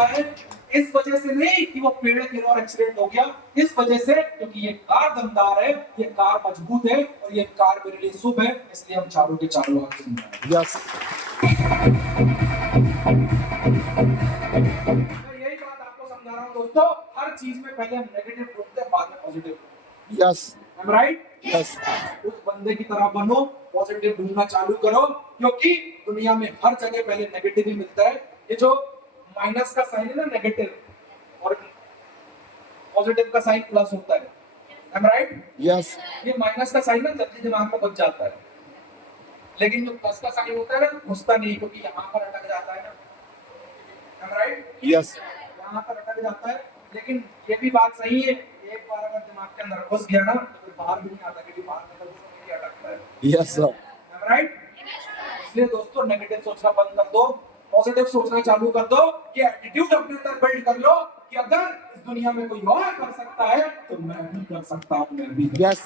होता है इस वजह से नहीं कि वो पेड़ गिरा और एक्सीडेंट हो गया, इस वजह से क्योंकि ये कार दमदार है, ये कार मजबूत है और ये कार मेरे लिए शुभ है, इसलिए हम चारों के चारों आज जिंदा हैं। यस मैं यही बात आपको समझा रहा हूँ दोस्तों, हर चीज में पहले हम नेगेटिव ढूंढते हैं, बाद में positive. Yes I'm right? Yes उस बंदे की तरह बनो, पॉजिटिव ढूंढना चालू करो, क्योंकि दुनिया में हर जगह पहले नेगेटिव ही मिलता है। ये जो माइनस का साइन है ना नेगेटिव, और पॉजिटिव का साइन प्लस होता है। I'm right? यस ये माइनस का साइन ना जल्दी दिमाग में घुस जाता है, लेकिन जो प्लस का साइन होता है ना घुसता नहीं, क्योंकि यहाँ पर अटक जाता है ना। I'm right? यस यहाँ पर अटक जाता है, लेकिन ये भी बात सही है, एक बार अगर दिमाग के अंदर घुस गया ना तो फिर बाहर भी नहीं आता, क्योंकि बाहर निकल के अटकता है। Yes sir right? इसलिए दोस्तों नेगेटिव सोचना बंद कर दो, पॉजिटिव सोचना चालू कर दो, कि एटीट्यूड अपने अंदर बिल्ड कर लो कि अगर इस दुनिया में कोई और कर सकता है तो मैं भी कर सकता हूँ, मैं भी। Yes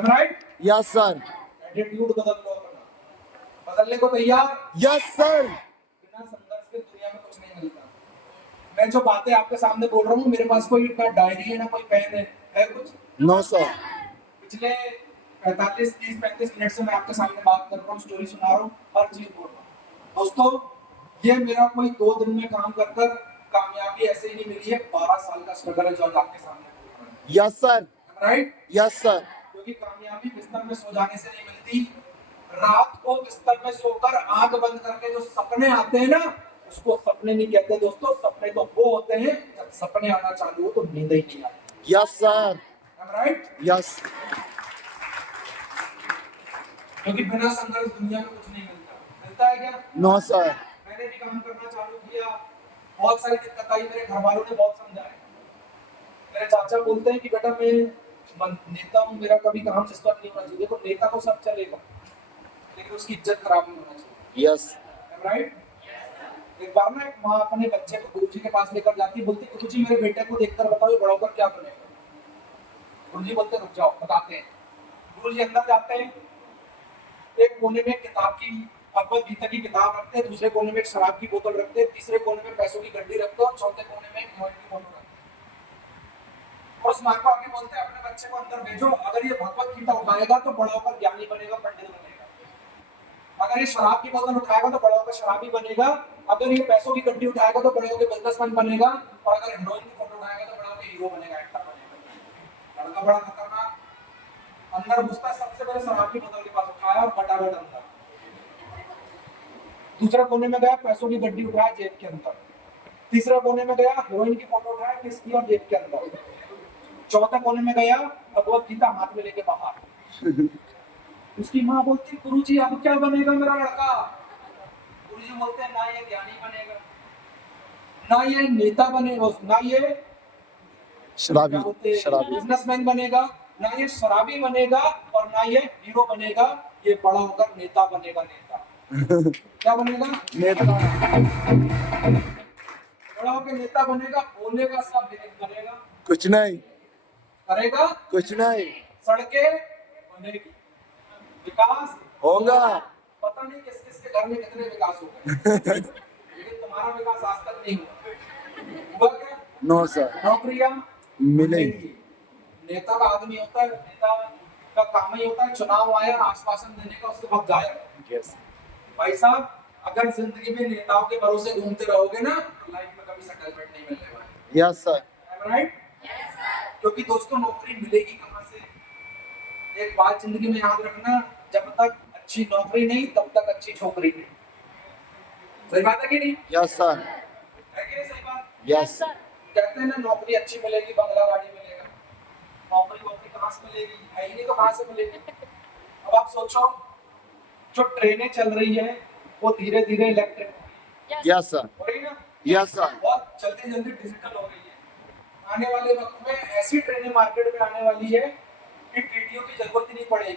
right? Yes sir attitude बदल लो अपना, बदलने को तैयार? यस सर बिना संघर्ष के दुनिया में कुछ नहीं मिलता। मैं जो बातें आपके सामने बोल रहा हूँ, मेरे पास कोई ना डायरी है ना कोई पेन है कुछ? नो सर पिछले 45, 30, 35 मिनट से मैं आपके सामने बात कर रहा हूँ, स्टोरी सुना रहा हूँ, हर चीज बोल रहा हूँ। दोस्तों ये मेरा कोई 2 दिन में काम कर कर कामयाबी ऐसे ही नहीं मिली है, 12 साल का स्ट्रगल है जो आज आपके सामने बोल रहा हूँ। Yes sir right? Yes sir क्योंकि कामयाबी बिस्तर में सो जाने से नहीं मिलती, रात को बिस्तर में सोकर आंख बंद करके जो सपने आते हैं ना, उसको सपने नहीं कहते दोस्तों, सपने तो वो होते हैं जब सपने आना चालू हो तो नींद ही नहीं आती। Yes sir right? यस क्योंकि बिना संघर्ष दुनिया में कुछ नहीं मिलता। मिलता है क्या? नो सर मैंने भी काम करना चालू किया, बहुत सारी दिक्कत आई, मेरे घर वालों ने बहुत समझाया। मेरे चाचा बोलते हैं कि बेटा मैं नेता हूँ, मेरा कभी काम सिस्टम नहीं होना चाहिए। देखो नेता को सब चलेगा, लेकिन उसकी इज्जत खराब नहीं होना चाहिए। Yes right? एक बार ना एक माँ अपने बच्चे को गुरुजी के पास लेकर जाती है, बोलती गुरुजी मेरे बेटे को देखकर बताओ ये बड़ा होकर क्या बनेगा। गुरुजी बोलते रुक जाओ बताते हैं। गुरुजी अंदर जाते हैं, एक कोने में किताब की भगवत गीता की किताब रखते हैं, दूसरे कोने में एक शराब की बोतल रखते हैं, तीसरे कोने में पैसों की गड्डी रखते हैं और चौथे कोने में एक हीरोइन की फोटो रखते हैं। और उस माँ को आगे बोलते हैं अपने बच्चे को अंदर भेजो, अगर ये भगवत गीता उठाएगा तो बड़ा होकर ज्ञानी बनेगा, पंडित बनेगा। अगर ये शराब की बोतल उठाएगा तो बड़ा होकर शराबी बनेगा, अगर ये पैसों की गड्डी उठाएगा तो बड़ा होकर बिजनेसमैन बनेगा, और अगर हीरोइन की फोटो उठाएगा तो बड़ा होकर हीरो बनेगा, एक्टर बनेगा। लड़का बड़ा खतरनाक अंदर घुसता, सबसे पहले शराब की बोतल के पास उठाया और फटाफट अंदर। दूसरे कोने में गया, पैसों की गड्डी उठाया जेब के अंदर। तीसरे कोने में गया, हीरोइन की फोटो उठाया किसकी और जेब के अंदर। चौथे कोने में गया, भगवत गीता हाथ में लेके बाहर। उसकी माँ बोलती गुरुजी अब क्या बनेगा मेरा लड़का। गुरुजी बोलते हैं ना ये ज्ञानी बनेगा, ना ये नेता बनेगा, ना ये शराबी बिजनेसमैन बनेगा, ना ये शराबी बनेगा, और ना ये हीरो बनेगा, ये बड़ा होकर नेता बनेगा। नेता क्या बनेगा? नेता बड़ा होकर नेता बनेगा, बोलेगा सब लेकिन करेगा कुछ नहीं करेगा कुछ नहीं सड़कें बनेगी, विकास होगा। पता नहीं किस किस के घर में कितने विकास हो गए, लेकिन तुम्हारा विकास आज तक नहीं हुआ। हुआ क्या? नो सर नौकरियां मिलेंगी। नेता का आदमी होता है, नेता का काम ही होता है चुनाव आया आश्वासन देने का, उसके बाद गायब। यस भाई साहब अगर जिंदगी में नेताओं के भरोसे घूमते रहोगे ना तो लाइफ में कभी सेटलमेंट नहीं मिलने वाली। Yes sir right? क्योंकि दोस्तों नौकरी मिलेगी कहाँ से? एक बात जिंदगी में याद रखना, जब तक अच्छी नौकरी नहीं तब तक अच्छी छोकरी नहीं। सही बात है कि नहीं? यस सर है कि नहीं सही बात? यस कहते हैं ना नौकरी अच्छी मिलेगी बंगला गाड़ी मिलेगा, नौकरी कहाँ से मिलेगी? है ही नहीं तो कहाँ से मिलेगी? अब आप सोचो जो ट्रेनें चल रही है वो धीरे धीरे इलेक्ट्रिक यस सर हो रही ना, यस सर बहुत जल्दी जल्दी डिजिटल हो रही है। आने वाले वक्त में ऐसी ट्रेनें मार्केट में आने वाली है कि टीटीओ की जरूरत ही नहीं पड़ेगी।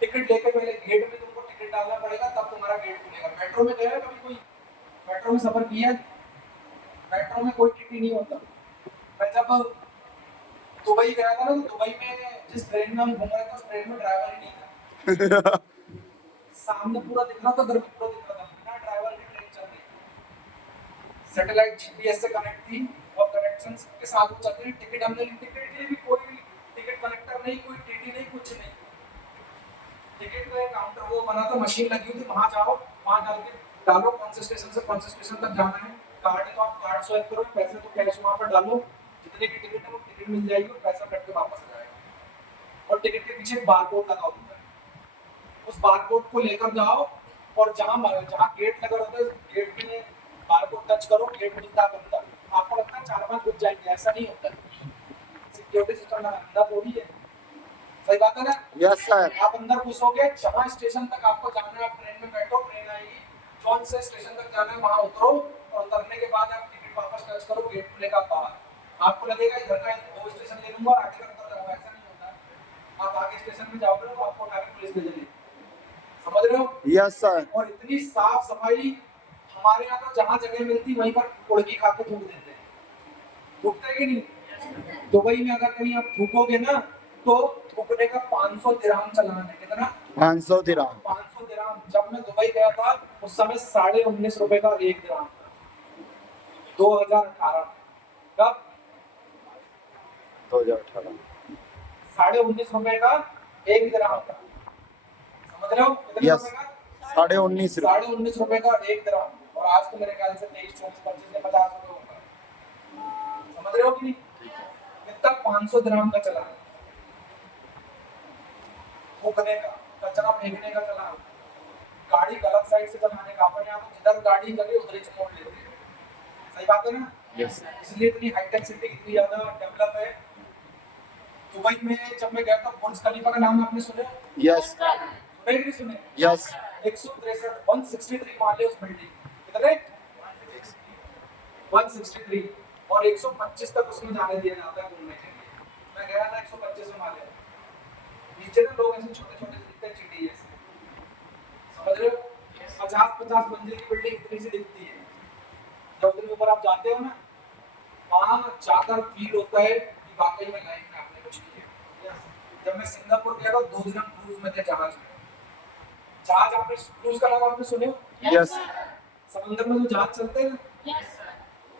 टिकट लेके पहले गेट में तुमको टिकट डालना पड़ेगा, तब तुम्हारा गेट खुलेगा। मेट्रो में गया है कभी कोई? मेट्रो में सफर किया है? मेट्रो में कोई टिकट नहीं होता। मैं जब दुबई गया था ना, तो दुबई में जिस ट्रेन में हम घूम रहे थे उस ट्रेन में ड्राइवर ही नहीं था। सामने पूरा दिख रहा था, घर पूरा दिख रहा था, बिना ड्राइवर सैटेलाइट जीपीएस से कनेक्ट थी और कनेक्शन के साथ वो चलती है। टिकट हमने ली, टिकट के लिए भी कोई टिकट कलेक्टर नहीं, कोई टीटी नहीं, कुछ नहीं। टिकट का एक काउंटर वो बना था, मशीन लगी हुई थी, वहां जाओ, वहां डाल के डालो कौन से स्टेशन से कौन से स्टेशन तक जाना है। कार्ड है तो आप कार्ड स्वाइप करो, पैसे तो कैश वहां पर डालो, जितने की टिकट है वो टिकट मिल जाएगी और पैसा कट के वापस आ जाएगा। और टिकट के पीछे बारकोड लगा होता है, उस बारकोड को लेकर जाओ और जहां गेट लगा होता है गेट में बारकोड टच करो, गेट खुलता है अंदर। आपको लगता है 4-5 घुस जाएंगे, ऐसा नहीं होता है। सिक्योरिटी सिस्टम अंदर थोड़ी है, सही बात है ना? Yes sir. आप अंदर घुसोगे, जहां स्टेशन तक आपको जाना है, आप ट्रेन में बैठो, ट्रेन आएगी, कौन से स्टेशन तक जाना है वहां उतरो और उतरने के बाद आप टिकट वापस टच करो, गेट खुलेगा बाहर। आपको लगेगा इधर का 2 स्टेशन ले लूंगा और आगे का उतर जाऊंगा, ऐसा नहीं होता। आप आगे स्टेशन में जाओगे तो आपको उठा के पुलिस ले जाएगी, समझ रहे हो? Yes sir. और इतनी साफ सफाई हमारे यहाँ तो जहाँ जगह मिलती वहीं पर उड़की खा के थूक देते हैं, थूकते कि नहीं? दुबई में अगर कहीं आप थूकोगे ना तो थूकने का 500 दिरहम चालान है। कितना? 500 दिरहम। 500 दिरहम। जब मैं दुबई गया था उस समय 19.5 रुपए का 1 दिरहम था, 2018। कब? 2018। 19.5 रुपए का 1 दिरहम था, समझ रहे हो? कितने यस। रुपए का? 19.5 रुपए। 19.5 रुपए का 1 दिरहम। और आज तो मेरे ख्याल से 23, 24, 25 या 50 रुपए होगा, समझ रहे हो कि नहीं? कितना? 500 दिरहम का चला है। थूकने का, कचरा फेंकने का चलान, गाड़ी गलत साइड से चलाने का। अपन यहाँ तो जिधर गाड़ी लगे उधर ही मोड़ लेते हैं, सही बात है ना? यस। इसलिए इतनी हाईटेक सिटी इतनी ज्यादा डेवलप है। दुबई में जब मैं गया था, बुर्ज खलीफा का नाम आपने सुने? यस। सुने कि नहीं सुने? यस। 163 माले उस बिल्डिंग, कितने? 163 और 125 तक उसमें जाने दिया जाता है घूमने के लिए। मैं गया था 125 माले, नीचे ना लोग ऐसे छोटे छोटे दिखते हैं, चिड़ी जैसे, समझ रहे हो? 50-50 मंजिल की बिल्डिंग इतनी सी दिखती है। जब उतने ऊपर आप जाते हो ना, वहां जाकर फील होता है कि वाकई में लाइफ में आपने कुछ किया। जब मैं सिंगापुर गया था 2 दिन हम क्रूज में थे, जहाज में। जहाज आपने क्रूज का नाम आपने सुने हो? यस। समंदर में जो जहाज चलते हैं ना,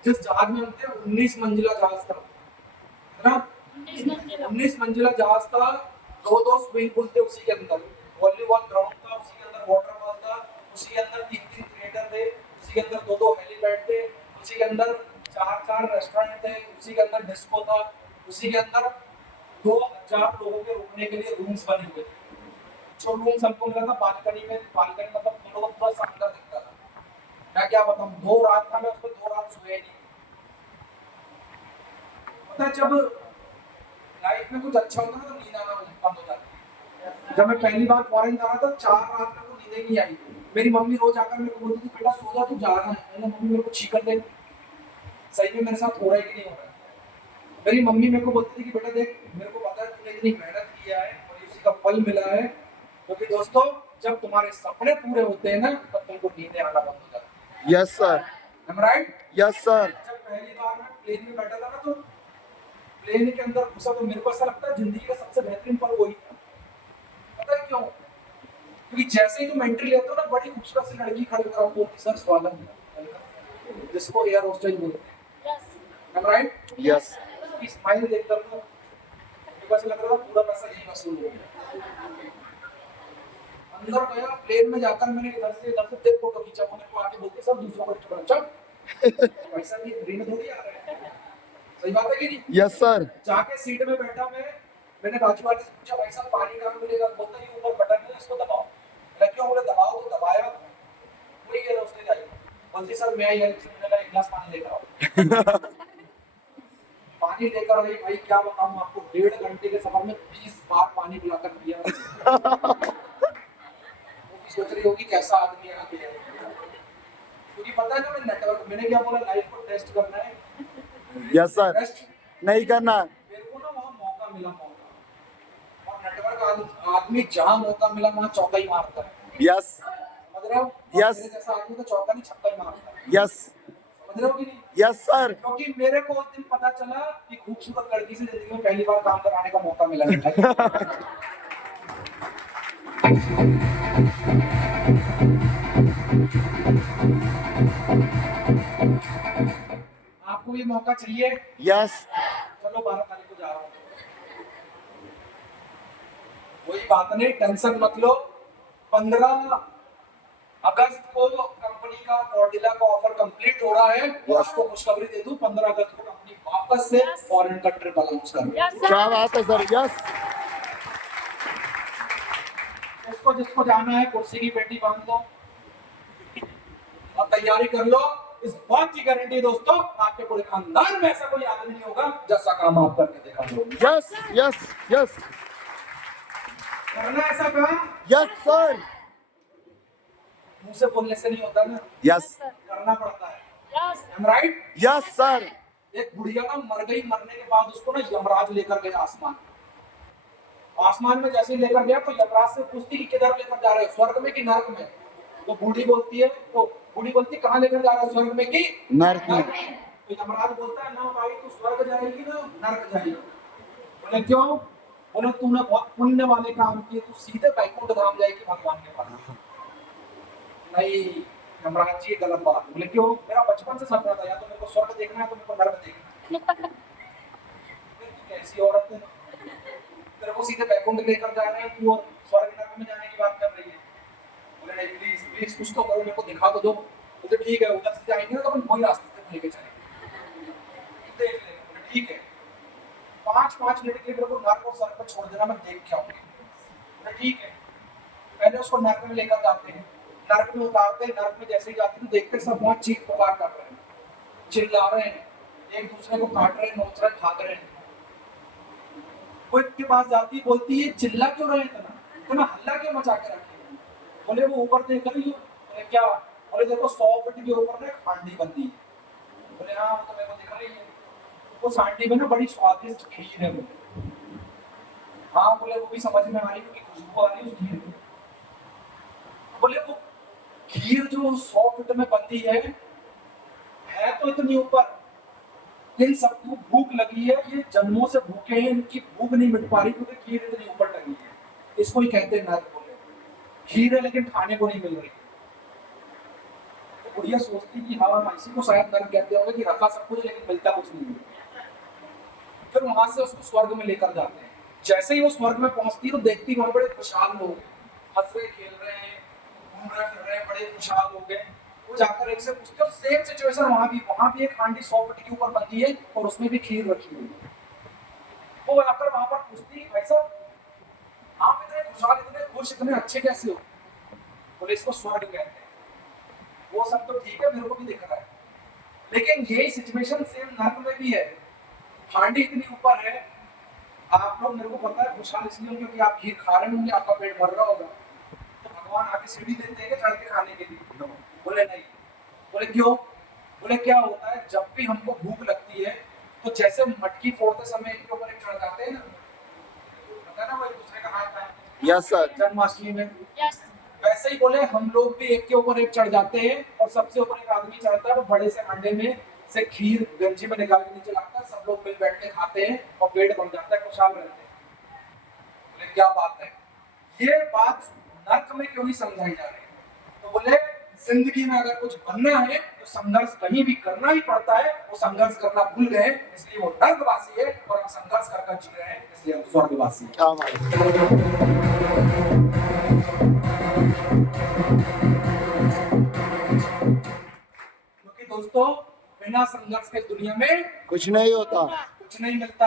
जिस जहाज में हम थे 19 मंजिला जहाज था। कितना? 19 मंजिला जहाज था। 2-2 स्विमिंग पूल थे उसी के अंदर, वॉलीबॉल ग्राउंड था उसी के अंदर, वाटरफॉल था उसी के अंदर, 3-3 थिएटर थे उसी के अंदर, 2-2 हेलीपैड थे उसी के अंदर, 4-4 रेस्टोरेंट थे उसी के अंदर, डिस्को था उसी के अंदर, 2000 लोगों के रुकने के लिए रूम्स बने हुए थे। जो रूम्स हमको मिला था बालकनी में, बालकनी मतलब हम लोगों को पूरा समुद्र दिखता था। मैं क्या बताऊं, 2 रात था, मैं उस पर 2 रात सोया नहीं। पता है, जब लाइफ में कुछ अच्छा होता है तो नींद आना बंद हो जाती है। जब मैं पहली बार फॉरेन जा रहा था, 4 रात तक को नींद ही नहीं आई। मेरी मम्मी रोज आकर मेरे को बोलती थी, बेटा सो जा, तू जा रहा है। मैंने, मम्मी मेरे को छीकर दे, सही में मेरे साथ हो रहा है कि नहीं हो रहा है। मेरी मम्मी मेरे को बोलती थी कि बेटा देख, मेरे को पता है तूने इतनी मेहनत किया है और उसी का फल मिला है, क्योंकि दोस्तों जब तुम्हारे सपने पूरे होते हैं ना तब तुमको नींद आना बंद हो जाती है। Yes sir. am I right? Yes sir. जब पहली बार मैं प्लेन में बैठा था ना, तो प्लेन के अंदर घुसा तो मेरे को ऐसा लगता है जिंदगी का सबसे बेहतरीन पल वही था। पता है क्यों? क्योंकि जैसे ही तुम एंट्री लेते हो ना, बड़ी खूबसूरत सी लड़की खड़ी होकर आपको बोलती, सर स्वागत है, जिसको एयर होस्टेज बोलते हैं। am I right? यस। उसकी स्माइल देखकर तो मेरे को ऐसा लग रहा था पूरा पैसा यही वसूल हो गया। अंदर गया, प्लेन में जाकर मैंने इधर से देख फोटो खींचा। वो मेरे को आके बोलते, सर दूसरों को छोड़ो, चल पैसा भी फ्री में थोड़ी आ रहा है, सही बात है कि नहीं? Yes sir. जाके सीट में बैठा मैंने बाजू वाले से पूछा, भाई साहब पानी कहाँ मिलेगा? बोलता है ऊपर बटन है, इसको दबाओ। मैं क्यों? बोले दबाओ। तो दबाया, वही कह रहा उसने जाइए। बोलती सर मैं यार मिलेगा, 1 गिलास पानी लेकर आओ। पानी लेकर आई। भाई क्या बताऊं आपको, 1.5 घंटे के सफर में 20 बार पानी पिलाकर पिया। सोच रही होगी कैसा आदमी है आगे, क्योंकि पता है ना, मैं नेटवर्क, मैंने क्या बोला, लाइफ को टेस्ट करना है। Yes sir. टेस्ट नहीं करना। मेरे को ना वहाँ मौका मिला, मौका। और नेटवर्क आदमी जहाँ मौका मिला वहाँ चौका ही मारता है। यस। समझ रहे हो? Yes. मेरे जैसा आदमी तो चौका नहीं, छक्का ही मारता है। यस। समझ रहे हो कि नहीं? Yes sir. क्योंकि मेरे को उस दिन पता चला कि खूबसूरत लड़की से जिंदगी में पहली बार काम कराने का मौका मिला है। आपको ये मौका चाहिए? यस चलो 12 तारीख को जा रहा हूँ। कोई बात नहीं, टेंशन मत लो। 15 अगस्त को कंपनी का कॉर्डिला का ऑफर कंप्लीट हो रहा है। और आपको खुशखबरी दे दूं, 15 अगस्त को कंपनी वापस से फॉरेन का ट्रिप अनाउंस कर रही है। क्या बात है सर, यस जिसको जिसको जाना है कुर्सी की पेटी बांध लो और तैयारी कर लो। इस बात की गारंटी दोस्तों, आपके पूरे खानदान में ऐसा कोई आदमी नहीं होगा जैसा काम आप करके देखा लो। यस यस यस करना ऐसा काम यस सर, मुंह से बोलने से नहीं होता ना, यस करना पड़ता है। राइट? यस सर, एक बुढ़िया ना मर गई, मरने के बाद उसको ना यमराज लेकर गया आसमान। आसमान में जैसे ही लेकर गया तो यमराज से पूछती कि किधर लेकर जा रहे हो, स्वर्ग में कि नरक में? तो बूढ़ी बोलती है, तो बूढ़ी बोलती कहाँ लेकर जा रहा है, स्वर्ग में कि नरक में? तो यमराज बोलता है ना भाई, तू स्वर्ग जाएगी ना नरक जाएगी। बोले क्यों? बोले तूने बहुत पुण्य वाले काम किए, तू सीधे बैकुंठ धाम जाएगी भगवान के पास। नहीं यमराज जी, गलत बात। बोले क्यों? मेरा बचपन से सपना था, या तो मेरे को स्वर्ग देखना है तो मेरे को नरक देखना है। कैसी औरत है, तेरे को सीधे बैकुंठ लेकर जा रहे हैं, तू और स्वर्ग नरक में जाने की बात कर रही है। बोले नहीं प्लीज प्लीज कुछ तो करो, मेरे को दिखा तो दो। बोले ठीक है, उधर से जाएंगे ना तो अपन वही रास्ते से लेके चलेंगे, देख ले। बोले ठीक है, 5-5 मिनट के लिए मेरे को नरक और स्वर्ग पर छोड़ देना, मैं देख के आऊंगी। बोले ठीक है। पहले उसको नरक में लेकर जाते हैं, नरक में उतारते हैं। नरक में जैसे ही जाते हैं तो देखते हैं सब वहां चीख पुकार कर रहे हैं, चिल्ला रहे हैं, एक दूसरे को काट रहे हैं, नोच रहे हैं, भाग रहे हैं। वो इनके पास जाती है, बोलती है चिल्ला क्यों रहे हैं, इतना हल्ला क्यों मचा के रखे? बोले वो ऊपर देख रही हो। बोले क्या? बोले देखो 100 फीट के ऊपर ना एक हांडी बंदी है। बोले हाँ वो तो मेरे को दिख रही है। वो हांडी में ना बड़ी स्वादिष्ट खीर है। बोले हाँ, बोले वो भी समझ में आ रही क्योंकि खुशबू आ रही है उस खीर की। बोले वो खीर जो 100 फीट में बंदी है तो इतनी ऊपर, इन सबको भूख लगी है, ये जन्मों से भूखे हैं, इनकी भूख नहीं मिट पा रही क्योंकि खीर इतनी ऊपर लगी है। इसको ही कहते हैं नरक। बोले खीर है लेकिन खाने को नहीं मिल रही। तो बुढ़िया सोचती कि हाँ इसी को शायद नरक कहते होंगे कि रखा सब कुछ लेकिन मिलता कुछ नहीं है। फिर वहां से उसको स्वर्ग में लेकर जाते हैं। जैसे ही वो स्वर्ग में पहुंचती है तो देखती वहां बड़े खुशहाल लोग हंस रहे, खेल रहे हैं, घूम रहे फिर रहे, बड़े खुशहाल लोग हैं। वो जाकर एक से पूछते, सेम सिचुएशन वहां भी एक हांडी 100 फीट के ऊपर बंदी है और उसमें भी खीर रखी हुई है। वो जाकर वहां पर पूछती, भाई साहब आप इतने खुशहाल, इतने खुश, इतने अच्छे कैसे हो? बोले इसको स्वर्ग कहते हैं। वो सब तो ठीक है, मेरे को भी दिख रहा है, लेकिन यही सिचुएशन सेम नरक में भी है। हांडी इतनी ऊपर है, आप लोग, मेरे को पता है खुशहाल इसलिए क्योंकि आप खीर खा रहे होंगे, आपका पेट भर रहा होगा, तो भगवान आके सीढ़ी देते हैं चढ़ के खाने के लिए? बोले नहीं। बोले क्यों? बोले क्या होता है जब भी हमको भूख लगती है तो जैसे मटकी फोड़ते समय एक के ऊपर एक चढ़ जाते हैं ना, पता है ना, वो एक दूसरे का हाथ काटते हैं यस सर, जन्माष्टमी में, वैसे ही बोले हम लोग भी एक के ऊपर एक चढ़ जाते हैं और सबसे ऊपर एक आदमी चढ़ता है, वो बड़े से हांडे में से खीर गंजी में निकाल के नीचे लाता है, सब लोग मिल बैठ के खाते हैं और पेट भर जाता है, खुशहाल रहते हैं। बोले क्या बात है, ये बात नरक में क्यों नहीं समझाई जा रही? तो बोले जिंदगी में अगर कुछ बनना है तो संघर्ष कहीं भी करना ही पड़ता है। वो संघर्ष करना भूल गए इसलिए वो नर्कवासी है, और हम संघर्ष कर जी रहे हैं इसलिए हम स्वर्गवासी हैं। क्या बात है। क्योंकि दोस्तों बिना संघर्ष के दुनिया में कुछ नहीं होता। कुछ नहीं मिलता।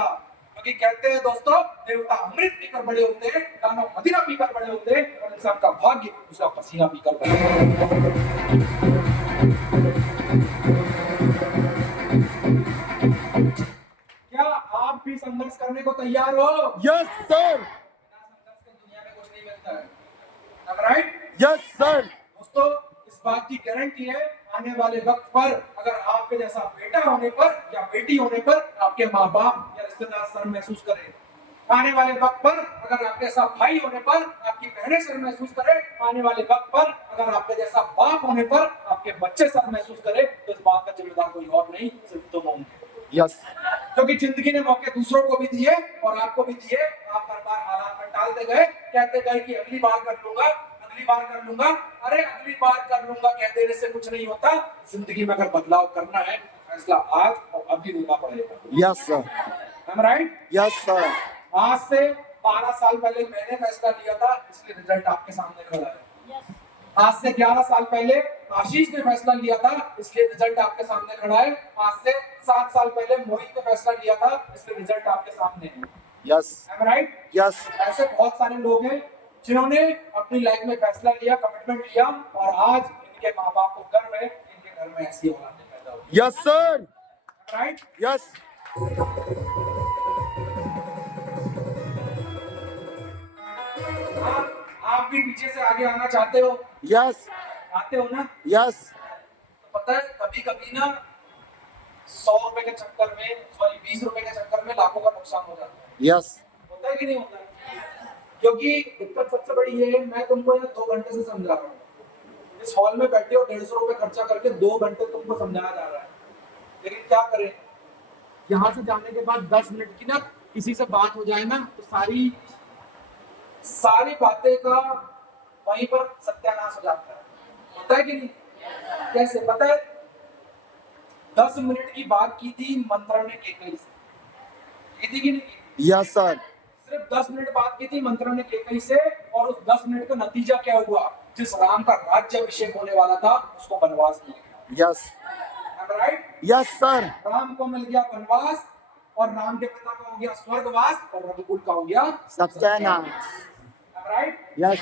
क्योंकि कहते हैं दोस्तों, देवता अमृत पीकर बड़े होते हैं, दानव मदिरा पीकर बड़े होते हैं, और इंसान का भाग्य उसका पसीना पीकर बड़ा होता है। क्या आप भी संघर्ष करने को तैयार हो? यस सर, बिना संघर्ष के दुनिया में कुछ नहीं मिलता है। राइट? यस सर, दोस्तों इस बात की गारंटी है, आने वाले वक्त पर अगर आपके जैसा बेटा होने पर या बेटी होने पर आपके माँ बाप या रिश्तेदार शर्म महसूस करें। आने वाले वक्त पर अगर आपके जैसा भाई होने पर आपकी बहनें शर्म महसूस करें। आने वाले वक्त पर अगर आपके जैसा बाप होने पर आपके बच्चे शर्म महसूस करें। तो इस बात का जिम्मेदार कोई और नहीं, सिर्फ तुम होंगे। यस, क्योंकि जिंदगी ने मौके दूसरों को भी दिए और आपको भी दिए। आप बार हालात में टालते गए, कहते गए कि अगली बार कर लूंगा, अगली बार कर लूंगा। अरे अगली बार कर लूंगा कह देने से कुछ नहीं होता। जिंदगी में अगर बदलाव करना है फैसला आज और अभी लेना पड़ेगा। Yes sir, I'm right? Yes sir, आज से 12 साल पहले मैंने फैसला लिया था, इसलिए रिजल्ट आपके सामने खड़ा है। आज से 11 साल पहले आशीष ने फैसला लिया था, इसलिए रिजल्ट आपके सामने खड़ा है। आज से 7 साल पहले मोहित ने फैसला लिया था, इसलिए रिजल्ट आपके सामने है। Yes, Am I right? Yes, ऐसे बहुत सारे लोग हैं जिन्होंने अपनी लाइफ में फैसला लिया, कमिटमेंट लिया और आज इनके माँ बाप को गर्व है, इनके घर में ऐसी औलादें पैदा हुई। Yes sir, right? यस, आप भी पीछे से आगे आना चाहते हो? यस, आते हो ना? यस, तो पता है कभी कभी ना 100 रुपए के चक्कर में, सॉरी 20 रुपए के चक्कर में लाखों का नुकसान हो जाता है। यस, होता है कि नहीं होता है? क्योंकि दिक्कत सबसे बड़ी ये है, मैं तुमको यहाँ 2 घंटे से समझा रहा हूँ, इस हॉल में बैठे हो 150 रुपए खर्चा करके 2 घंटे तुमको समझाया जा रहा है, लेकिन क्या करें, यहाँ से जाने के बाद 10 मिनट की ना किसी से बात हो जाए ना तो सारी बातें का वहीं पर सत्यानाश हो जाता है। होता है कि नहीं? कैसे पता है? 10 मिनट की बात की थी मंत्रा ने केकई से, की थी कि नहीं की? यस सर, सिर्फ 10 मिनट बात की थी मंत्रा ने केकई से, और उस 10 मिनट का नतीजा क्या हुआ? जिस राम का राज्य अभिषेक होने वाला था उसको वनवास मिल गया। Yes, right? Yes sir, Ram को मिल गया वनवास और राम के पिता का हो गया स्वर्गवास और रघुकुल का हो गया सत्यानाश, राइट? यस,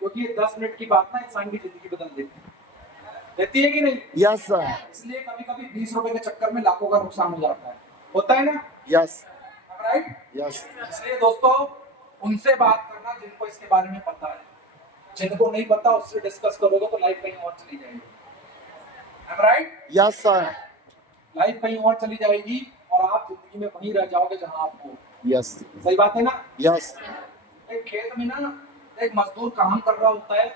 क्योंकि ये 10 मिनट की बात ना इंसान की जिंदगी बदल देती है कि नहीं? यस सर, इसलिए कभी कभी 20 रुपए के चक्कर में लाखों का नुकसान हो जाता है। होता है ना? Yes, right? यस, इसलिए दोस्तों उनसे बात करना जिनको इसके बारे में पता है, जिनको नहीं पता उससे डिस्कस करोगे तो लाइफ कहीं और चली जाएगी। राइट? यस सर, लाइफ कहीं और चली जाएगी और आप जिंदगी में वहीं रह जाओगे जहां आप हो। यस, सही बात है ना? यस, एक खेत में ना एक मजदूर काम कर रहा होता है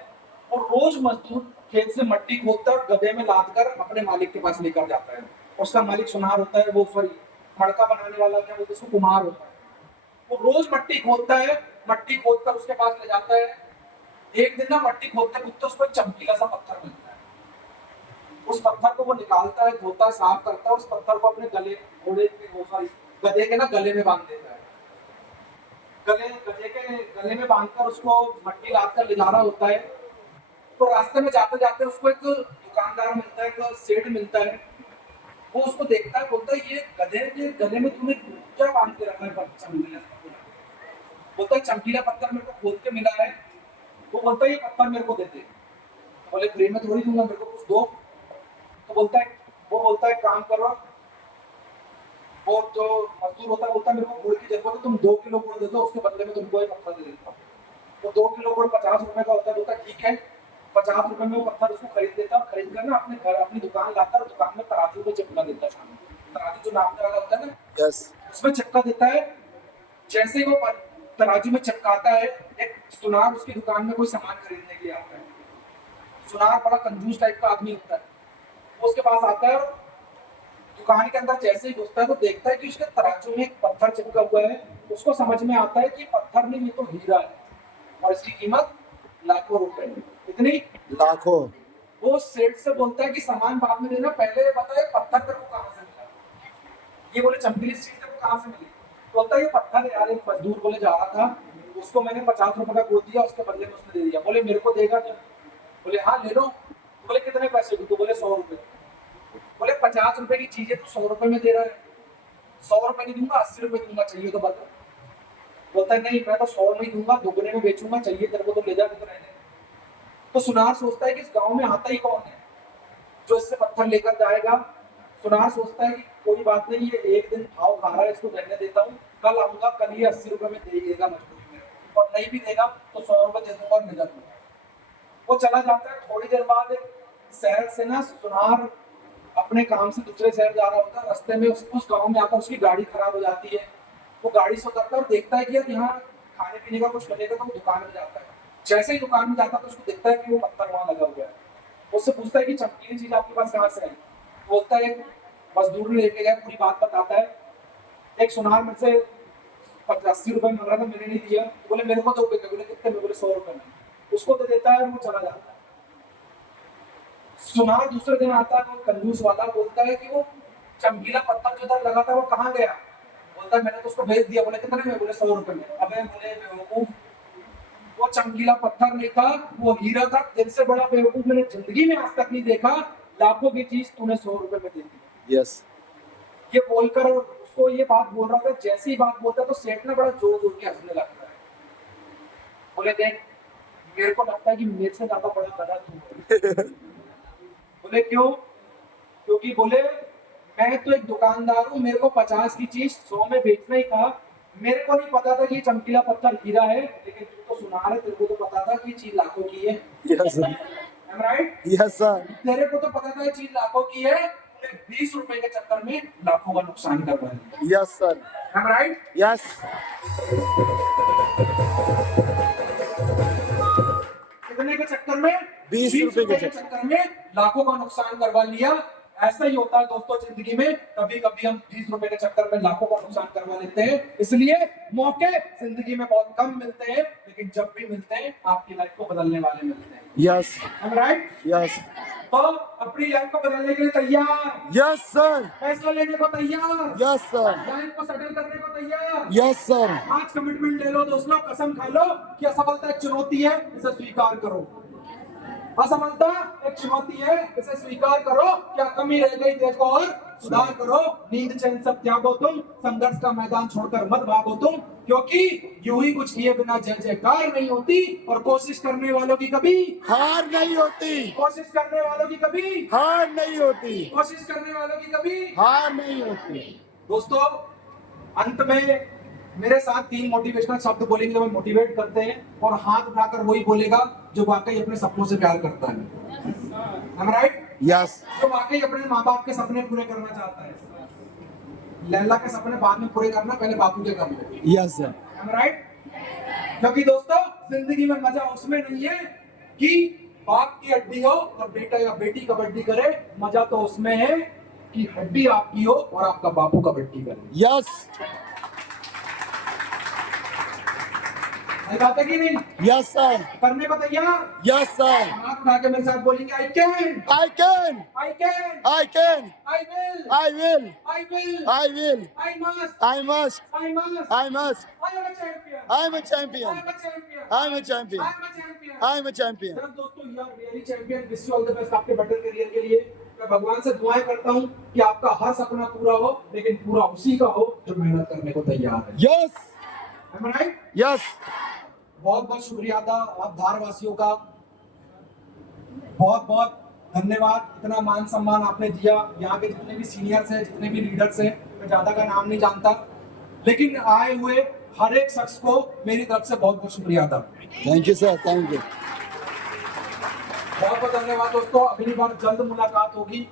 और रोज मजदूर खेत से मट्टी खोदकर गधे में लाद कर अपने मालिक के पास लेकर जाता है। उसका मालिक सुनार होता है, वो सॉरी मड़का बनाने वाला क्या बोलते हैं उसको, कुम्हार होता है। वो रोज मट्टी खोदता है, मट्टी खोदकर उसके पास ले जाता है। एक दिन ना मट्टी खोदते खोदते उसको एक चमकीला सा पत्थर मिलता है। उस पत्थर को वो निकालता है, धोता है, साफ करता है, उस पत्थर को अपने गले घोड़े के वो सॉरी गधे के ना गले में बांध देता है। गधे के गले में बांधकर उसको मट्टी लाद कर ले जा रहा होता है। तो रास्ते में जाते जाते उसको एक दुकानदार मिलता है, एक सेठ मिलता है। वो उसको देखता है, बोलता है ये गधे के गले में तूने क्या बांध के रखा है? चमकीला पत्थर। बोलता है चमकीला पत्थर मेरे को खोद के मिला है। वो बोलता है ये पत्थर मेरे को दे दे। तो बोले फ्री में थोड़ी दूंगा, मेरे को कुछ दो। तो वो बोलता है काम करो। वो जो मजदूर होता है बोलता है मेरे को गुड़ की जरूरत है, तुम 2 किलो गुड़ दे दो, उसके बदले में तुमको एक पत्थर दे देता हूँ। तो 2 किलो गुड़ 50 रुपए का होता है। बोलता है ठीक है। 50 रुपए में वो पत्थर उसको खरीद देता है। खरीद कर ना अपने घर अपनी दुकान लाता है, दुकान में तराजू को चिपका देता है सामने। तराजू जो नापने वाला होता है ना, यस, उसमें चिपका देता है। जैसे ही वो तराजू में चिपकाता है, एक सुनार उसकी दुकान में कोई सामान खरीदने के लिए आता है। सुनार बड़ा कंजूस टाइप का आदमी होता है। वो उसके पास आता है और दुकान के अंदर जैसे ही घुसता है तो देखता है कि उसके तराजू में एक पत्थर चिपका हुआ है। उसको समझ में आता है कि पत्थर नहीं, ये तो हीरा है और इसकी कीमत लाखों रुपए। कितनी? लाखों। वो सेठ से बोलता है कि सामान बाद में देना, पहले ये बताए पत्थर तेरे को कहाँ से मिला? ये बोले चमकीली चीज तेरे को कहाँ से मिली? बोलता है ये पत्थर है यार, एक मजदूर बोले जा रहा था, उसको मैंने 50 रुपए का गुड़ दिया, उसके बदले में उसने दे दिया। बोले मेरे को देगा क्या? बोले हाँ ले लो। बोले कितने पैसे? तो बोले 100 रुपए। बोले 50 रुपए की चीजें तो 100 रुपए में दे रहा है। 100 रुपए नहीं दूंगा, 80 रुपए दूंगा, चाहिए तो बता। बोलता है नहीं मैं तो 100 में ही दूंगा, दुगने में बेचूंगा, चाहिए तेरे को तो ले जा के रहने। तो सुनार सोचता है कि इस गांव में आता ही कौन है जो इससे पत्थर लेकर जाएगा। सुनार सोचता है कि कोई बात नहीं, ये एक दिन भाव खा रहा है, इसको रहने देता हूँ, कल आऊंगा, कल ये 80 रुपए में दे देगा मजबूरी में, और नहीं भी देगा तो 100 रुपए दे दूंगा और निकल दूंगा। वो चला जाता है। थोड़ी देर बाद एक शहर से ना सुनार अपने काम से दूसरे शहर जा रहा होता है। रास्ते में उस गांव में आकर उसकी गाड़ी खराब हो जाती है। वो गाड़ी से उतरता है और देखता है कि यार यहाँ खाने पीने का कुछ मिलेगा, तो वो दुकान में जाता है। जैसे ही दुकान में जाता है तो उसको दिखता है कि वो पत्थर वहां लगा हुआ है। उससे पूछता है कि चमकीली चीज आपके पास कहाँ से आई? बोलता है एक मजदूर ने लेके गया, पूरी बात बताता है। एक सुनार मेरे से 80 रुपए मांग रहा था, मैंने नहीं दिया। बोले मेरे को दो रुपए। बोले कितने में? बोले 100 रुपए में। उसको दे देता है और वो चला जाता है। सुना दूसरे दिन आता है, वो कंजूस वाला बोलता है कि वो चमकीला पत्थर जो उधर लगा था वो कहाँ गया? बोलता है मैंने तो उसको भेज दिया। बोले कितने में? बोले 100 रुपए में। अबे बोले बेवकूफ, वो चमकीला पत्थर नहीं था, वो हीरा था। तेरे से बड़ा बेवकूफ मैंने जिंदगी में आज तक नहीं देखा। लाखों की चीज तूने 100 रुपए में दे दी। यस ये बोलकर उसको ये बात बोल रहा था, जैसी बात बोलता तो सेठ ने बड़ा जोर जोर के हंसने लगता है। बोले देख, मेरे को लगता है कि मेरे से ज्यादा बड़ा गधा तू है। बोले क्यों? क्योंकि बोले मैं तो एक दुकानदार हूँ, मेरे को 50 की चीज 100 में बेचना ही था। मेरे को नहीं पता था कि ये चमकीला पत्थर हीरा है, लेकिन तू तो सुना रहे, तेरे को तो पता था कि ये चीज लाखों की है। Yes sir Am I right? Yes sir तेरे को तो पता था ये चीज लाखों की है, तूने 20 रुपए के चक्कर में लाखों का नुकसान करवा लिया। Yes sir Am I right? Yes कितने के चक्कर में? 20 रुपए के चक्कर में लाखों का नुकसान करवा लिया। ऐसा ही होता है दोस्तों जिंदगी में, कभी कभी हम 20 रुपए के चक्कर में लाखों का नुकसान करवा लेते हैं। इसलिए मौके जिंदगी में बहुत कम मिलते हैं, लेकिन जब भी मिलते हैं आपकी लाइफ को बदलने वाले मिलते हैं। Yes Am I right? Yes तो अपनी लाइफ को बदलने के लिए तैयार, यस सर फैसला लेने को तैयार, यस सर लाइफ को सेटल करने को तैयार। यस सर आज कमिटमेंट ले लो दोस्तों, कसम खा लो कि असफलता एक चुनौती है, इसे स्वीकार करो। असफलता एक चुनौती है, इसे स्वीकार करो। क्या कमी रह गई देखो और सुधार करो। नींद चैन सब त्यागो तुम, संघर्ष का मैदान छोड़कर मत भागो तुम, क्योंकि यूं ही कुछ किए बिना जय जयकार नहीं होती। और कोशिश करने वालों की कभी हार नहीं होती कोशिश करने वालों की कभी हार नहीं होती कोशिश करने वालों की कभी हार नहीं होती। दोस्तों अंत में मेरे साथ 3 मोटिवेशनल शब्द बोलेंगे जो हमें मोटिवेट करते हैं, और हाथ उठाकर वही बोलेगा जो वाकई अपने सपनों से प्यार करता है। Am I right? यस जो वाकई अपने माँ बाप के सपने पूरे करना चाहता है। लैला के सपने बाद में पूरे करना, पहले बापू के कर लो। Yes sir Am I right? क्योंकि दोस्तों जिंदगी में मजा उसमें नहीं है कि बाप की हड्डी हो और बेटा या बेटी कबड्डी करे। मजा तो उसमें है कि हड्डी आपकी हो और आपका बापू कबड्डी करे। यस सही बात है कि नहीं? यस सर करने को तैयार? यस सर हाथ उठा के मेरे साथ बोलेंगे I can, I can I can, I can I will, I will I will, I will I must, I must I must, I must I am a champion, I am a champion I am a champion, I am a champion I am a champion, I am a champion. Sir दोस्तों you are really champion. Wish you all the best आपके better career के लिए। मैं भगवान से दुआएं करता हूं कि आपका हर सपना पूरा हो, लेकिन पूरा उसी का हो जो मेहनत करने को तैयार है। Yes Am I right? Yes बहुत बहुत शुक्रिया था आप धार वासियों का, बहुत बहुत धन्यवाद। इतना मान सम्मान आपने दिया। यहाँ के जितने भी सीनियर्स हैं, जितने भी लीडर्स हैं, मैं ज्यादा का नाम नहीं जानता, लेकिन आए हुए हर एक शख्स को मेरी तरफ से बहुत बहुत शुक्रिया था। Thank you sir thank you. बहुत बहुत धन्यवाद दोस्तों। अगली बार जल्द मुलाकात होगी।